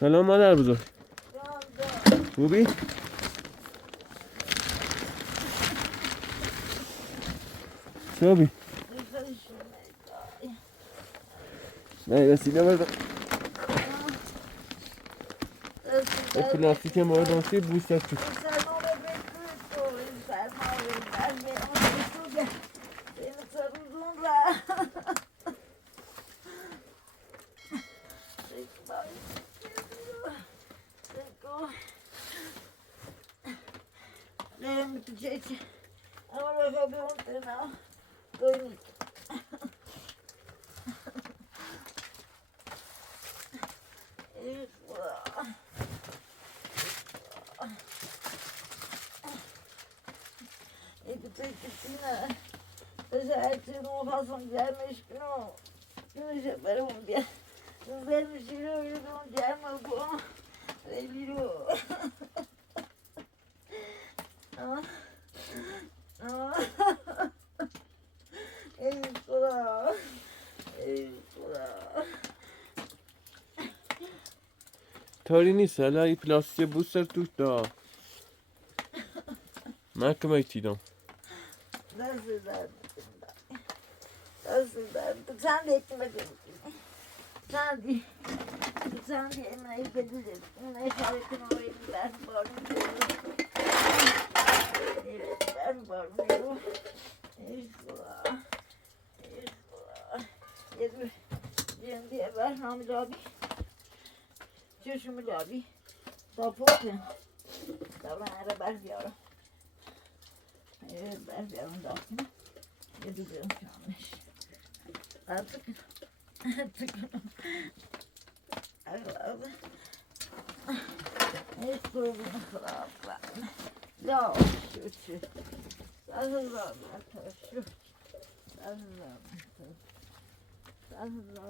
سلام مادر بزرگ. خوبی؟ خوبی؟ نه رسیده بردم پلاستیک مورد آنسی بوست تو Dus hij heeft nog vast van jij misschien nog. Nu zit bij ons ja. Dan ben je zo je dan jij maar gewoon. Weet je wel. طوری نیست حالا این پلاستیک بوستر توش دا من که میتیدم Sen de ekmek sen de emeği bedeli ne şarkın olayım ben bağırmıyorum ben bağırmıyorum diye ver Hamid abi Çeşmil abi Tapotun Davran araber diyorum ben diyorum da Gidiyorum yanlış Artık Allah'ım hiç grubunu kırar Ya şu Sazırlar şu Sazırlar Ders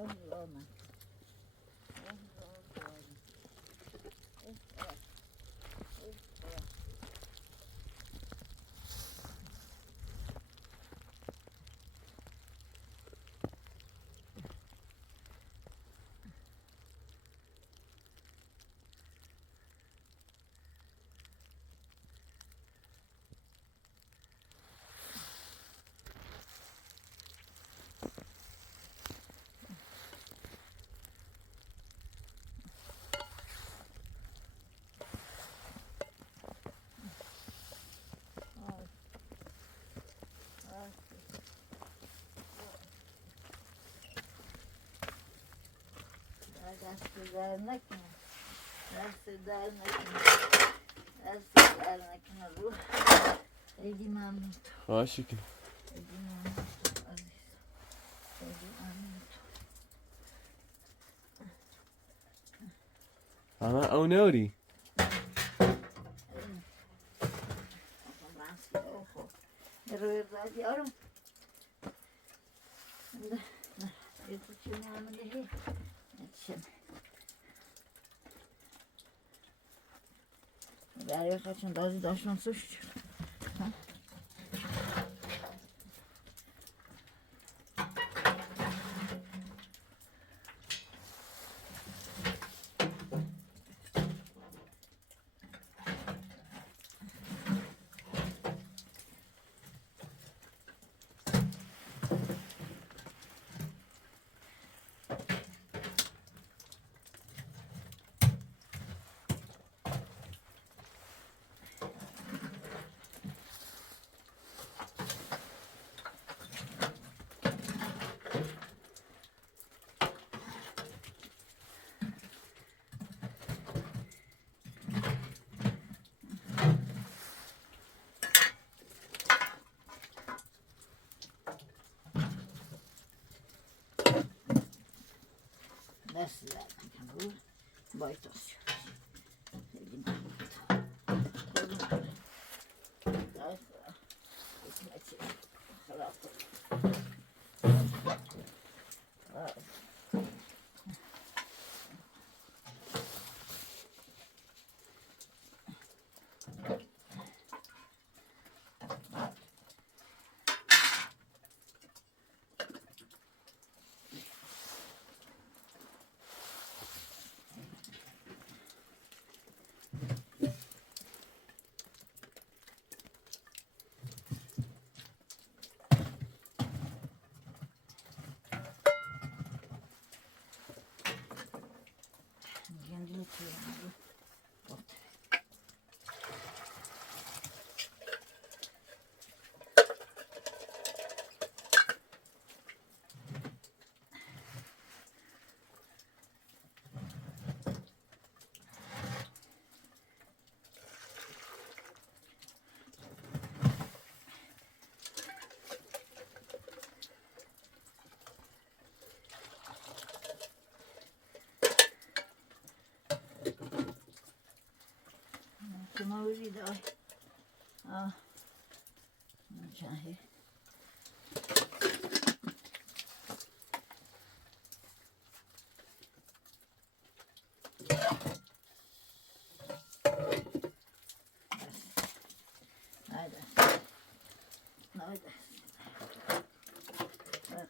dernek mi? Ders dernek mi bu? Edi Mahmut. خواهشی Edi Mahmut aziz. Edi Mahmut. اما او نوری Ben size oku. Rüyada diyorum. Yetişim yanı değil. Yetişim. Derya kaçın dazı daşlan suç. Derslerden kanalım. Baytos. Edi Mahmut. Dersler. Hikmeti. Kıratı. Rồi. À. Chạy. Haydi. Haydi. Bak.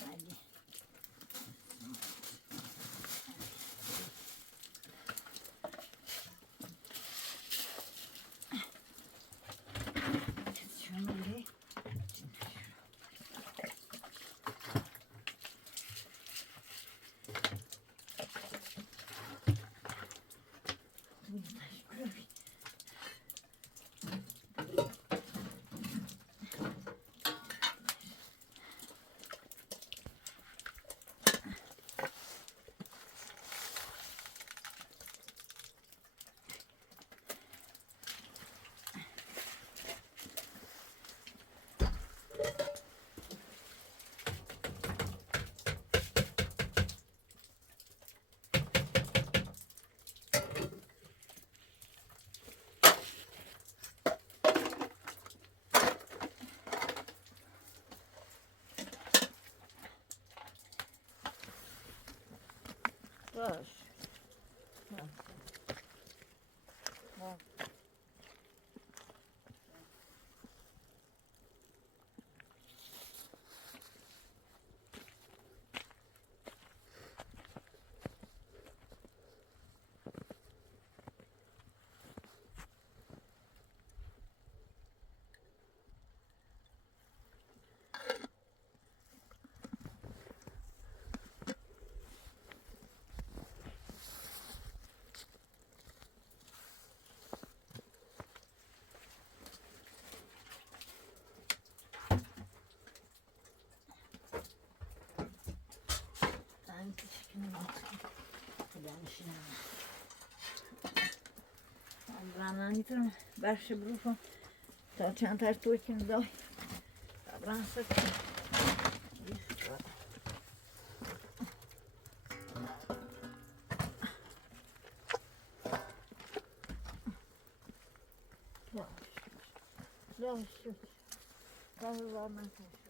Hadi. Şunu bir Taş. Bak. Ben küçükünü bakayım. Ben işine Brana nitrem, baš brucho. To čantar tu kim doj. Bran se. Yavaş yavaş. Kahvelerden kaçıyor.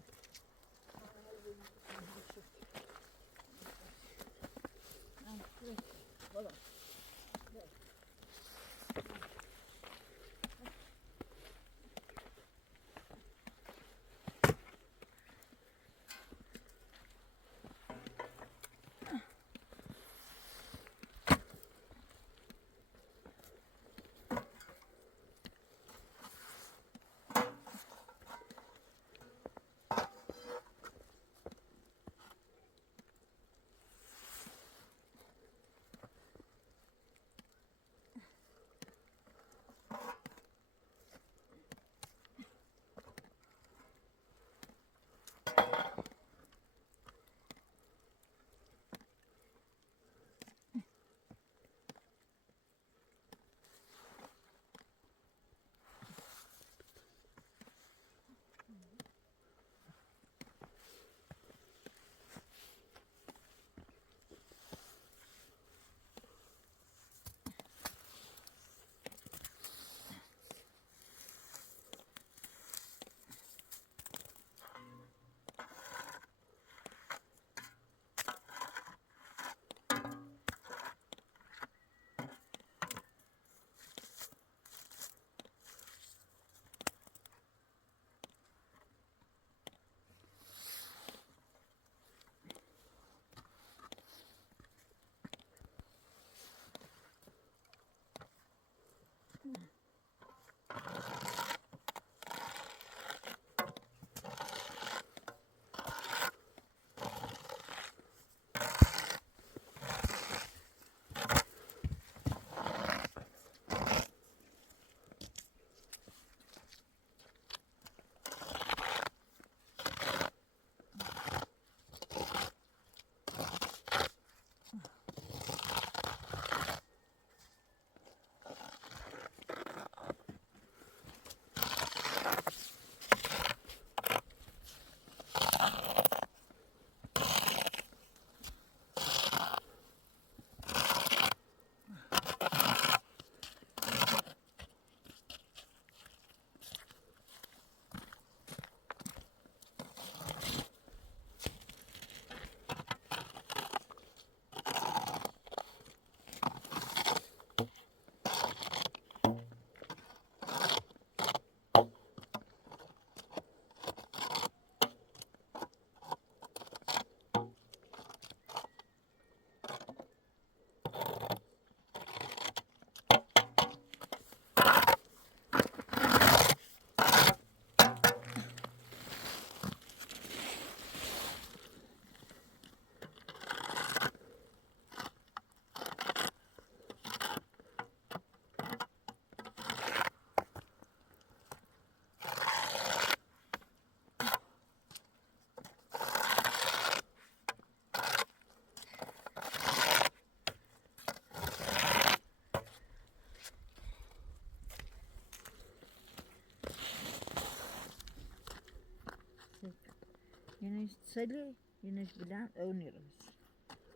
Seli güneş bilen övünüyoruz.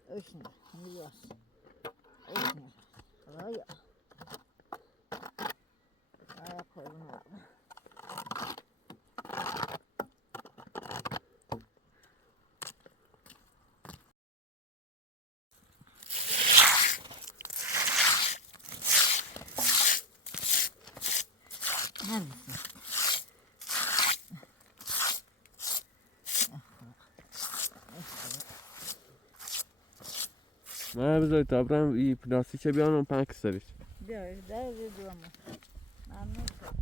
Öşne, şimdi yaz. Öşne. Raya. Raya koyun abi. Neredesin? ما بذارید ابرم ای پلاستیک بیانم پنک سریش Diyor, der diyor ama. Anlarsın.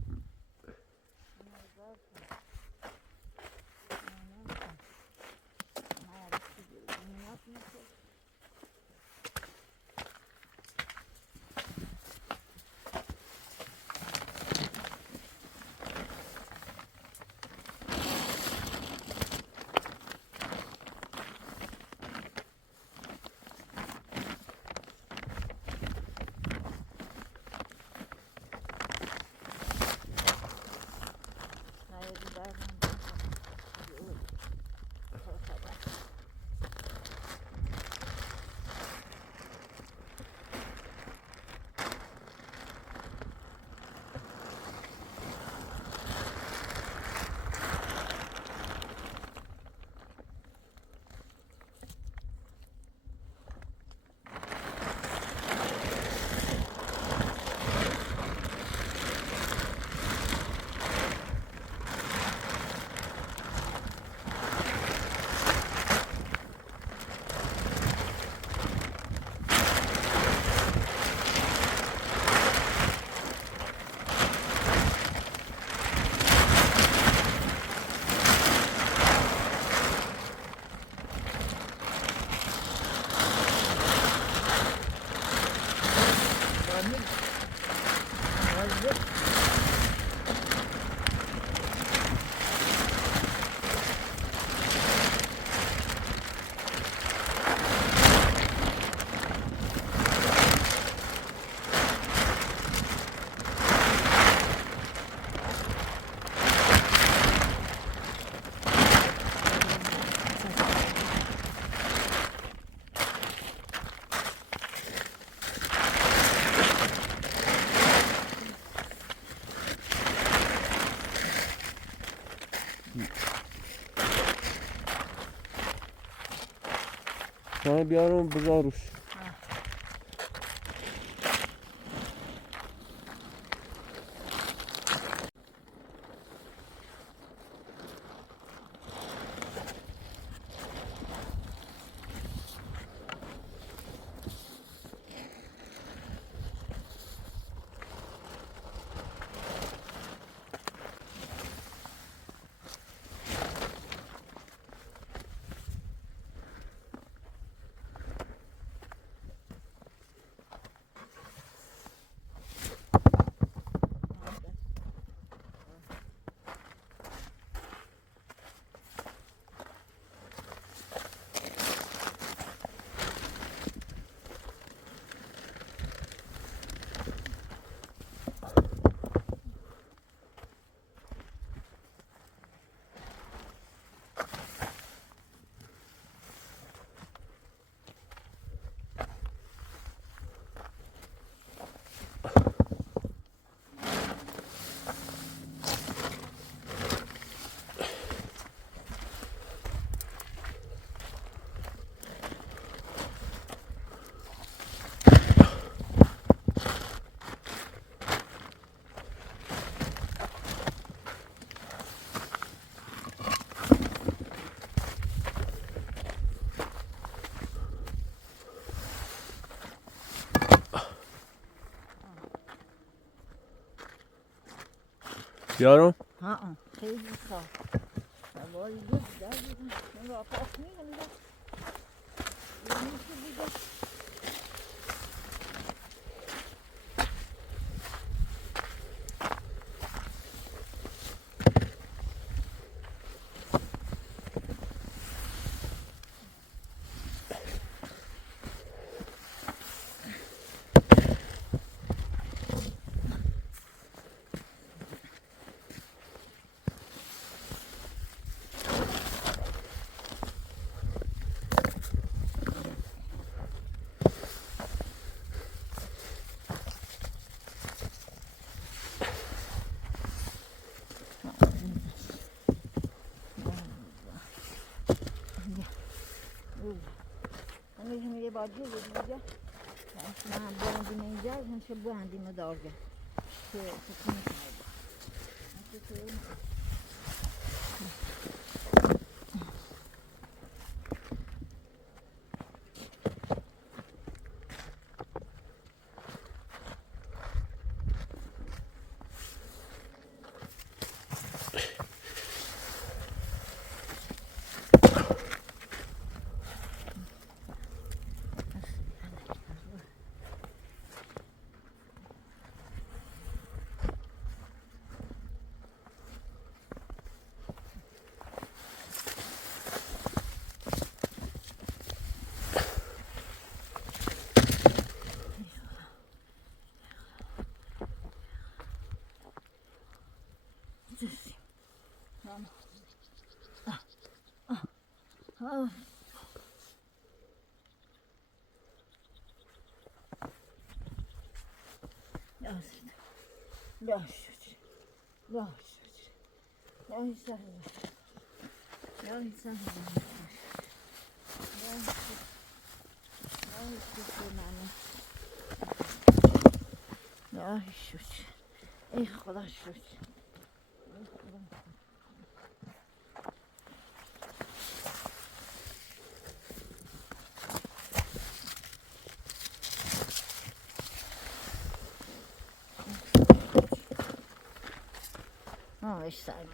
sana بیارم بذاروش بیارم Ha, خیلی sağ. Vallahi güzel dedim. Şimdi apartmayalım da. Yürüyüşü bir de. همه همه یه باجی بود دیگه من بودیم اینجا همیشه بودیم دارگه که کنی کنید ای خدا شد اش سلام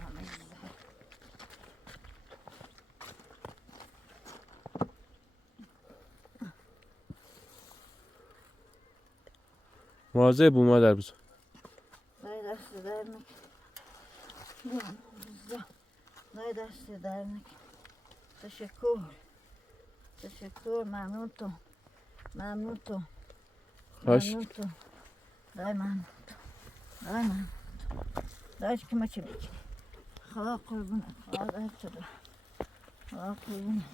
مواظب بود مادر بزن. نه دست در نکن نه دست در نکن تشکر ممنون تو ممنون تو ممنون داشت که ما چه بکنی خدا قربونت خدا دست بر خدا قربونت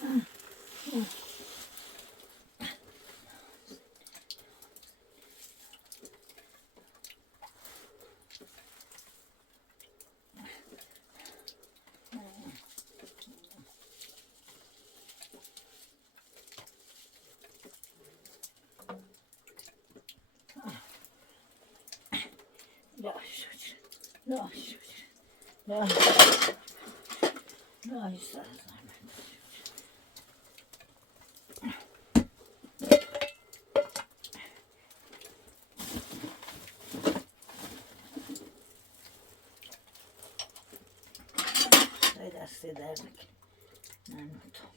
لا شكر لا شكر لا لا يستاهل. دست درک نمیتونم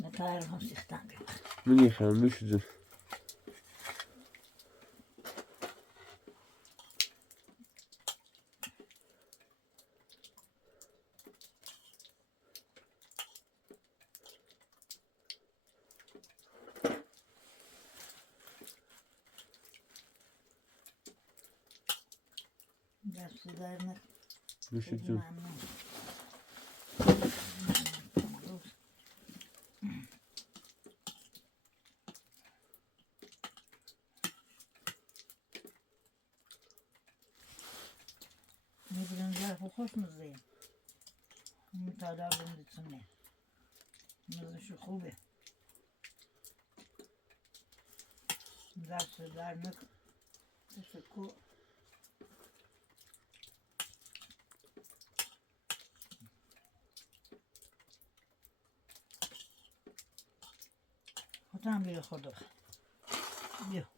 نتایرم سیختم بیاد. میخوام بشوزم. دست درنک بشوزم. ممنون. میبینم ظرف خوش مزه مطالعه بندیتونه مزهش خوبه دست درنک تشکر. خودم بیا خدا بیا